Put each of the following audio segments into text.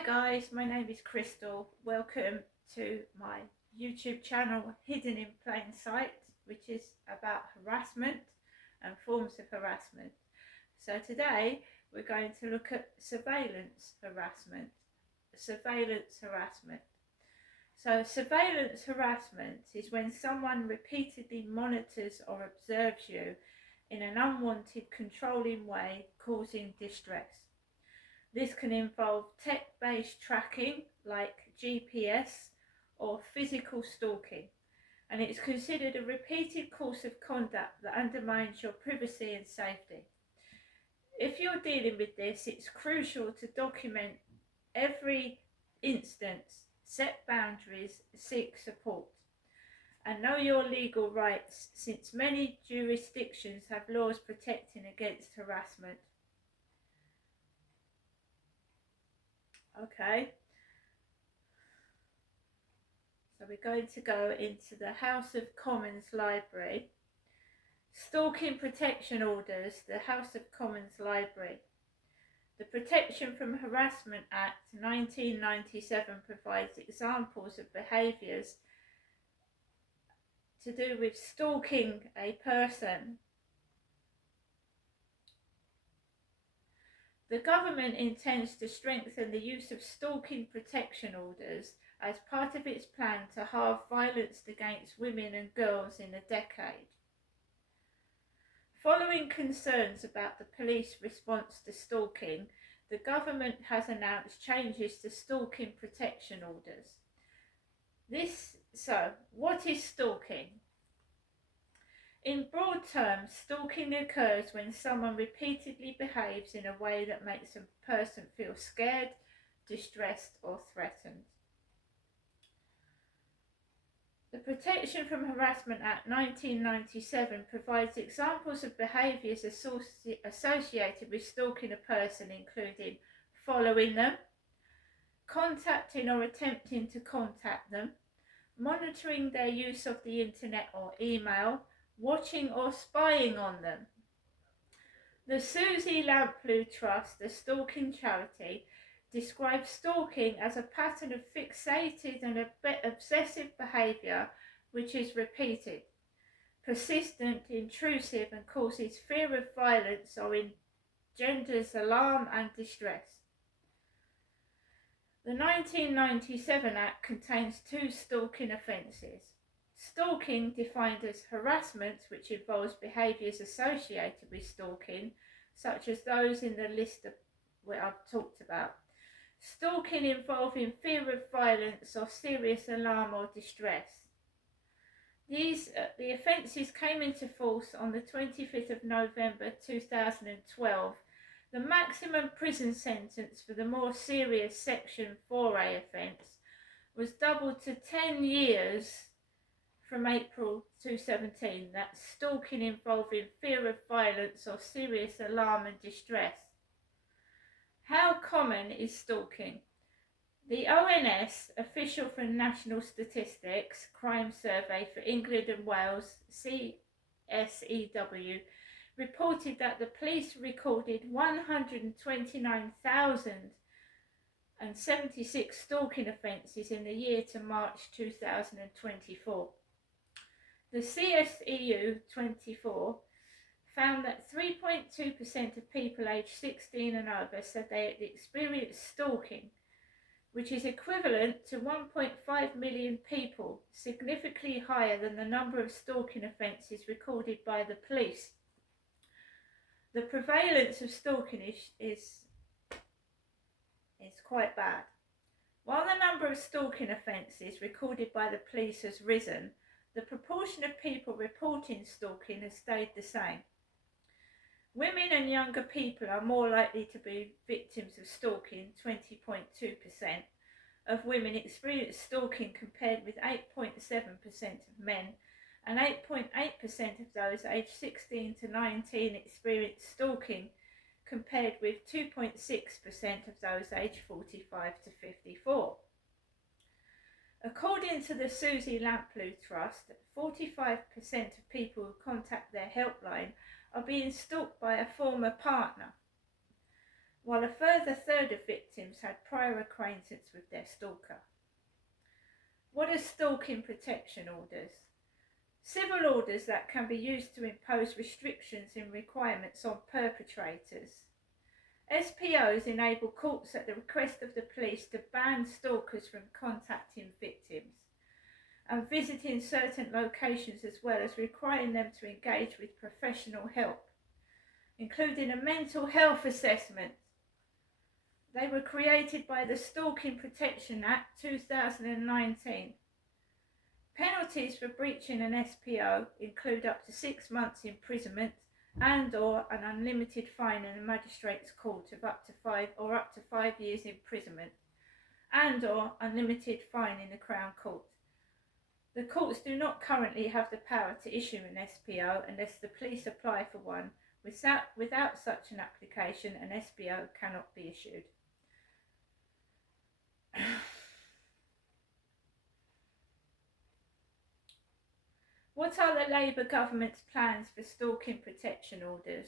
Hi guys, my name is Crystal. Welcome to my YouTube channel Hidden in Plain Sight, which is about harassment and forms of harassment. So today we're going to look at surveillance harassment. Surveillance harassment. So surveillance harassment is when someone repeatedly monitors or observes you in an unwanted, controlling way, causing distress. This can involve tech-based tracking like GPS or physical stalking, and it is considered a repeated course of conduct that undermines your privacy and safety. If you're dealing with this, it's crucial to document every instance, set boundaries, seek support, and know your legal rights, since many jurisdictions have laws protecting against harassment. Okay. So we're going to go into the House of Commons Library. Stalking Protection Orders, the House of Commons Library. The Protection from Harassment Act 1997 provides examples of behaviours to do with stalking a person. The government intends to strengthen the use of stalking protection orders as part of its plan to halve violence against women and girls in a decade. Following concerns about the police response to stalking, the government has announced changes to stalking protection orders. What is stalking? In broad terms, stalking occurs when someone repeatedly behaves in a way that makes a person feel scared, distressed, or threatened. The Protection from Harassment Act 1997 provides examples of behaviours associated with stalking a person, including following them, contacting or attempting to contact them, monitoring their use of the internet or email, watching or spying on them. The Susie Lamplugh Trust, a stalking charity, describes stalking as a pattern of fixated and obsessive behaviour which is repeated, persistent, intrusive, and causes fear of violence or engenders alarm and distress. The 1997 Act contains two stalking offences. Stalking, defined as harassment, which involves behaviours associated with stalking, such as those in the list of what I've talked about. Stalking involving fear of violence or serious alarm or distress. The offences came into force on the 25th of November 2012. The maximum prison sentence for the more serious Section 4A offence was doubled to 10 years from April 2017. That's stalking involving fear of violence or serious alarm and distress. How common is stalking? The ONS, Official for National Statistics, Crime Survey for England and Wales, CSEW, reported that the police recorded 129,076 stalking offences in the year to March 2024. The CSEU 24 found that 3.2% of people aged 16 and over said they had experienced stalking, which is equivalent to 1.5 million people, significantly higher than the number of stalking offences recorded by the police. The prevalence of stalking is quite bad. While the number of stalking offences recorded by the police has risen, the proportion of people reporting stalking has stayed the same. Women and younger people are more likely to be victims of stalking. 20.2% of women experience stalking compared with 8.7% of men, and 8.8% of those aged 16 to 19 experience stalking compared with 2.6% of those aged 45 to 54. According to the Susie Lamplugh Trust, 45% of people who contact their helpline are being stalked by a former partner. while a further third of victims had prior acquaintance with their stalker. What are stalking protection orders? Civil orders that can be used to impose restrictions and requirements on perpetrators. SPOs enable courts at the request of the police to ban stalkers from contacting victims and visiting certain locations, as well as requiring them to engage with professional help, including a mental health assessment. They were created by the Stalking Protection Act 2019. Penalties for breaching an SPO include up to 6 months imprisonment and/or an unlimited fine in a magistrate's court of up to 5 years imprisonment, and/or unlimited fine in the Crown Court. The courts do not currently have the power to issue an SPO unless the police apply for one. Without such an application, an SPO cannot be issued. What are the Labour government's plans for stalking protection orders?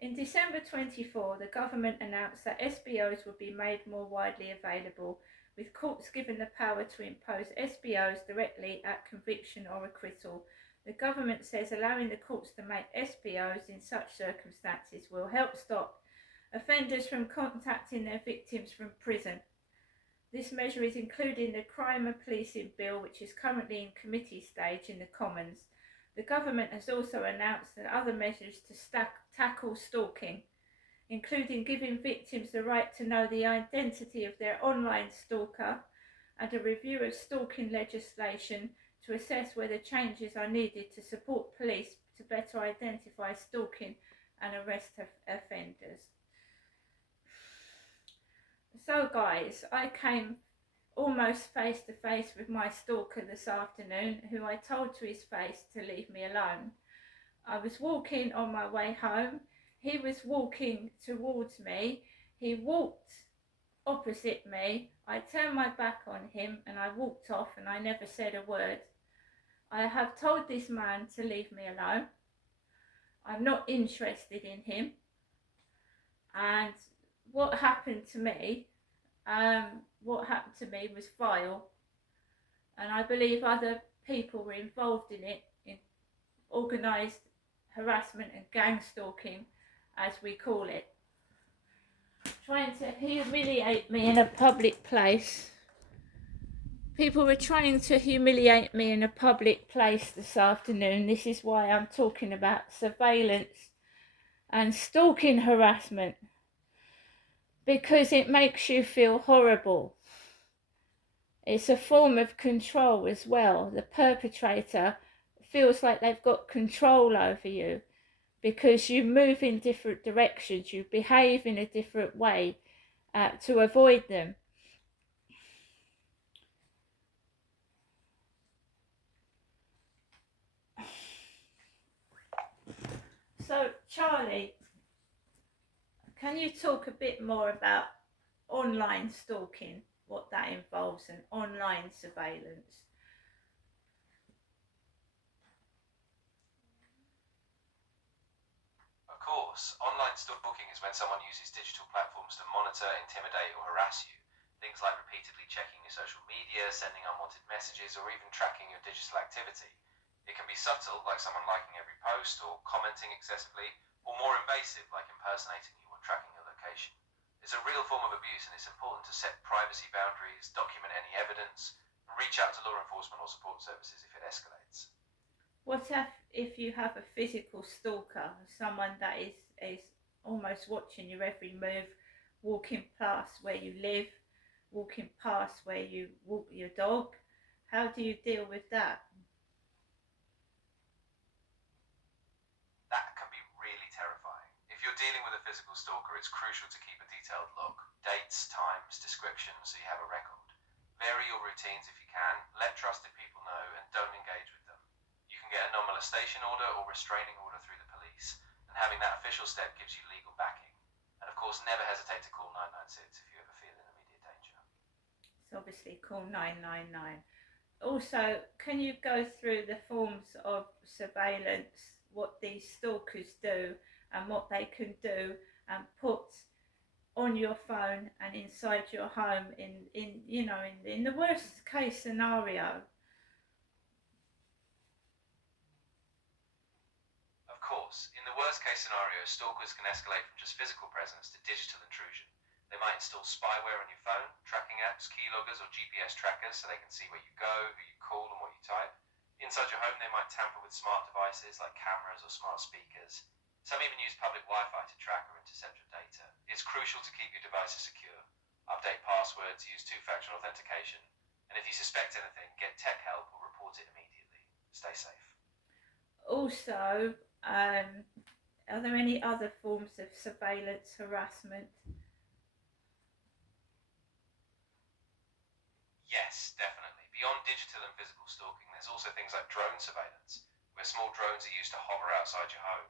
In December 24, the government announced that SPOs would be made more widely available, with courts given the power to impose SPOs directly at conviction or acquittal. The government says allowing the courts to make SPOs in such circumstances will help stop offenders from contacting their victims from prison. This measure is included in the Crime and Policing Bill, which is currently in committee stage in the Commons. The government has also announced other measures to tackle stalking, including giving victims the right to know the identity of their online stalker, and a review of stalking legislation to assess whether changes are needed to support police to better identify stalking and arrest offenders. So guys, I came almost face to face with my stalker this afternoon, who I told to his face to leave me alone. I was walking on my way home. He was walking towards me. He walked opposite me. I turned my back on him and I walked off, and I never said a word. I have told this man to leave me alone. I'm not interested in him. And what happened to me was vile, and I believe other people were involved in it, in organised harassment and gang stalking, as we call it, trying to humiliate me in a public place. People were trying to humiliate me in a public place this afternoon. This is why I'm talking about surveillance and stalking harassment, because it makes you feel horrible. It's a form of control as well. The perpetrator feels like they've got control over you because you move in different directions, you behave in a different way to avoid them. So, Charlie, can you talk a bit more about online stalking, what that involves, and online surveillance? Of course, online stalking is when someone uses digital platforms to monitor, intimidate, or harass you. Things like repeatedly checking your social media, sending unwanted messages, or even tracking your digital activity. It can be subtle, like someone liking every post or commenting excessively, or more invasive, like impersonating you or tracking your location. It's a real form of abuse, and it's important to set privacy boundaries, document any evidence, and reach out to law enforcement or support services if it escalates. What if you have a physical stalker, someone that is almost watching your every move, walking past where you live, walking past where you walk your dog? How do you deal with that? That can be really terrifying. If you're dealing with a physical stalker, it's crucial to keep a detailed log. Dates, times, descriptions, so you have a record. Vary your routines if you can, let trusted people know, and don't engage with them. You can get a non-molestation order or restraining order through the police, and having that official step gives you legal backing. And of course, never hesitate to call 996 if you ever feel in immediate danger. So obviously call 999. Also, can you go through the forms of surveillance, what these stalkers do and what they can do, and put on your phone and inside your home in the worst case scenario. Of course, in the worst case scenario, stalkers can escalate from just physical presence to digital intrusion. They might install spyware on your phone, tracking apps, keyloggers, or GPS trackers so they can see where you go, who you call, and what you type. Inside your home, they might tamper with smart devices like cameras or smart speakers. Some even use public Wi-Fi to track or intercept your data. It's crucial to keep your devices secure. Update passwords, use two-factor authentication, and if you suspect anything, get tech help or report it immediately. Stay safe. Also, are there any other forms of surveillance harassment? Yes, definitely. Beyond digital and physical stalking, there's also things like drone surveillance, where small drones are used to hover outside your home.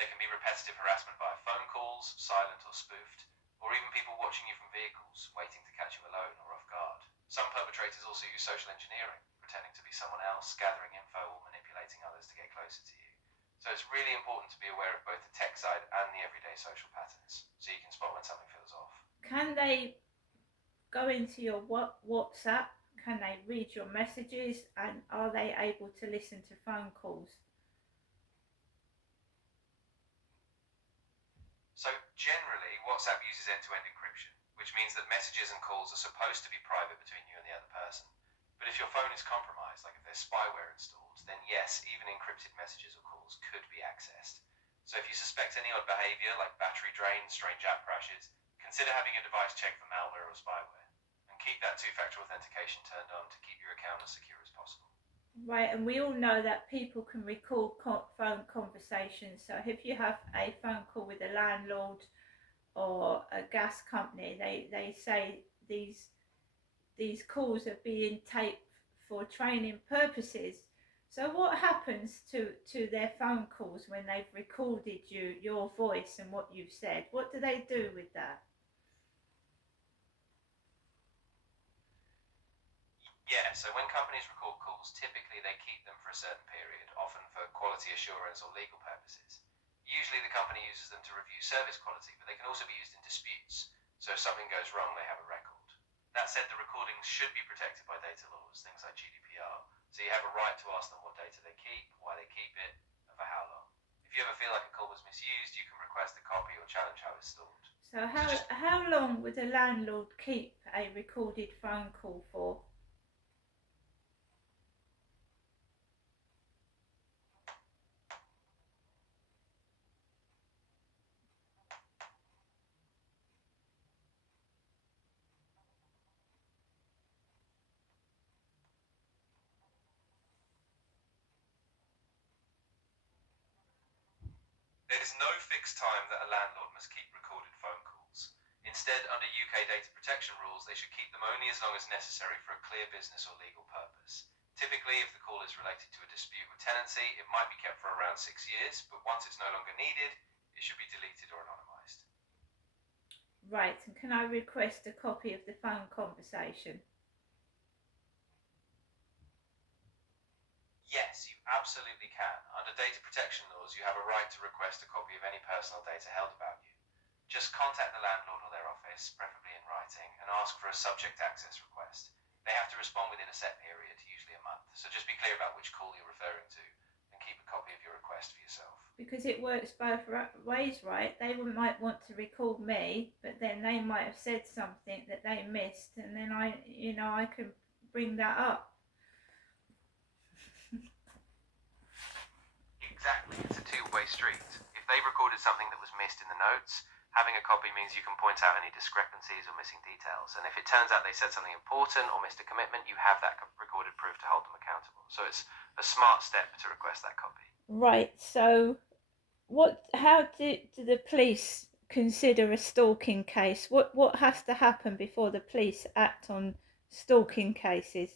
There can be repetitive harassment via phone calls, silent or spoofed, or even people watching you from vehicles, waiting to catch you alone or off guard. Some perpetrators also use social engineering, pretending to be someone else, gathering info or manipulating others to get closer to you. So it's really important to be aware of both the tech side and the everyday social patterns, so you can spot when something feels off. Can they go into your WhatsApp? Can they read your messages? And are they able to listen to phone calls? So generally, WhatsApp uses end-to-end encryption, which means that messages and calls are supposed to be private between you and the other person. But if your phone is compromised, like if there's spyware installed, then yes, even encrypted messages or calls could be accessed. So if you suspect any odd behavior like battery drain, strange app crashes, consider having your device checked for malware or spyware. And keep that two-factor authentication turned on to keep your account as secure as possible. Right, and we all know that people can record phone conversations. So if you have a phone call with a landlord or a gas company, they say these calls are being taped for training purposes. So what happens to their phone calls when they've recorded your voice and what you've said? What do they do with that? Yeah, so when companies record calls, typically they keep them for a certain period, often for quality assurance or legal purposes. Usually the company uses them to review service quality, but they can also be used in disputes, so if something goes wrong, they have a record. That said, the recordings should be protected by data laws, things like GDPR, so you have a right to ask them what data they keep, why they keep it, and for how long. If you ever feel like a call was misused, you can request a copy or challenge how it's stored. So how long would a landlord keep a recorded phone call for? There is no fixed time that a landlord must keep recorded phone calls. Instead, under UK data protection rules, they should keep them only as long as necessary for a clear business or legal purpose. Typically, if the call is related to a dispute with tenancy, it might be kept for around 6 years, but once it's no longer needed, it should be deleted or anonymised. Right, and can I request a copy of the phone conversation? Yes, you absolutely can. Under data protection laws, you have a right to request a copy of any personal data held about you. Just contact the landlord or their office, preferably in writing, and ask for a subject access request. They have to respond within a set period, usually a month, so just be clear about which call you're referring to and keep a copy of your request for yourself. Because it works both ways, right? They might want to record me, but then they might have said something that they missed, and then I can bring that up. Exactly, it's a two-way street. If they recorded something that was missed in the notes, having a copy means you can point out any discrepancies or missing details. And if it turns out they said something important or missed a commitment, you have that recorded proof to hold them accountable. So it's a smart step to request that copy. Right, so how do the police consider a stalking case? What has to happen before the police act on stalking cases?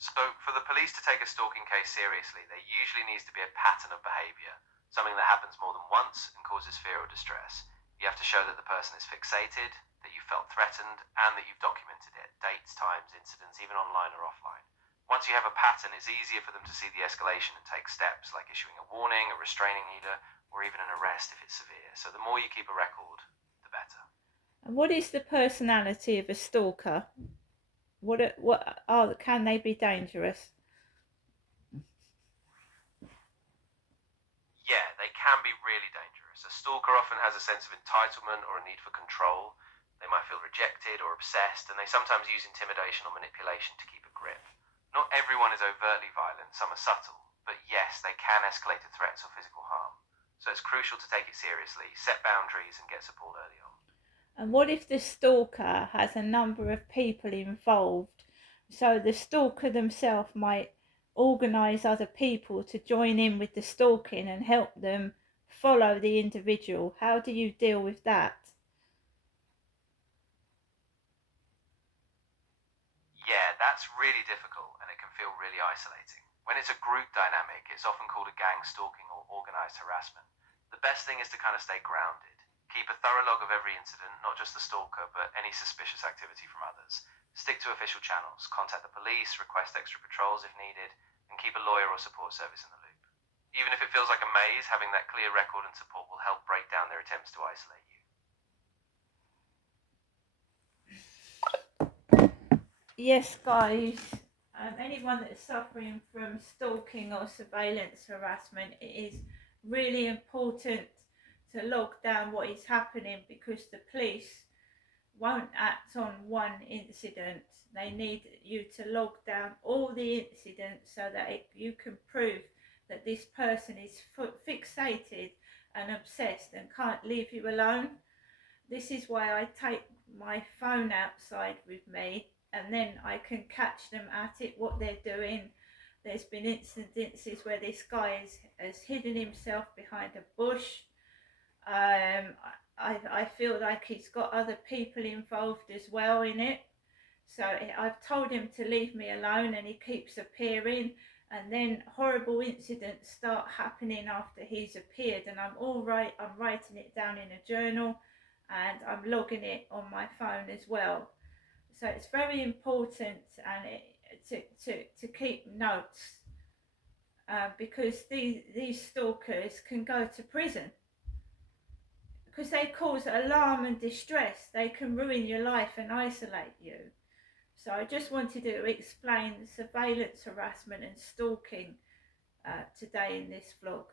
So, for the police to take a stalking case seriously, there usually needs to be a pattern of behaviour, something that happens more than once and causes fear or distress. You have to show that the person is fixated, that you felt threatened, and that you've documented it, dates, times, incidents, even online or offline. Once you have a pattern, it's easier for them to see the escalation and take steps, like issuing a warning, a restraining order, or or even an arrest if it's severe. So the more you keep a record, the better. And what is the personality of a stalker? Can they be dangerous? Yeah, they can be really dangerous. A stalker often has a sense of entitlement or a need for control. They might feel rejected or obsessed, and they sometimes use intimidation or manipulation to keep a grip. Not everyone is overtly violent, some are subtle, but yes, they can escalate to threats or physical harm. So it's crucial to take it seriously, set boundaries, and get support early on. And what if the stalker has a number of people involved? So the stalker themselves might organise other people to join in with the stalking and help them follow the individual. How do you deal with that? Yeah, that's really difficult and it can feel really isolating. When it's a group dynamic, it's often called a gang stalking or organized harassment. The best thing is to kind of stay grounded. Keep a thorough log of every incident, not just the stalker, but any suspicious activity from others. Stick to official channels, contact the police, request extra patrols if needed, and keep a lawyer or support service in the loop. Even if it feels like a maze, having that clear record and support will help break down their attempts to isolate you. Yes, guys, anyone that's suffering from stalking or surveillance harassment, it is really important to log down what is happening, because the police won't act on one incident. They need you to log down all the incidents so that you can prove that this person is fixated and obsessed and can't leave you alone. This is why I take my phone outside with me, and then I can catch them at it, what they're doing. There's been incidences where this guy has hidden himself behind a bush. I feel like he's got other people involved as well in it. So I've told him to leave me alone, and he keeps appearing. And then horrible incidents start happening after he's appeared, and I'm writing it down in a journal, and I'm logging it on my phone as well. So it's very important, and to keep notes, because these stalkers can go to prison because they cause alarm and distress. They can ruin your life and isolate you. So I just wanted to explain surveillance harassment and stalking today in this vlog.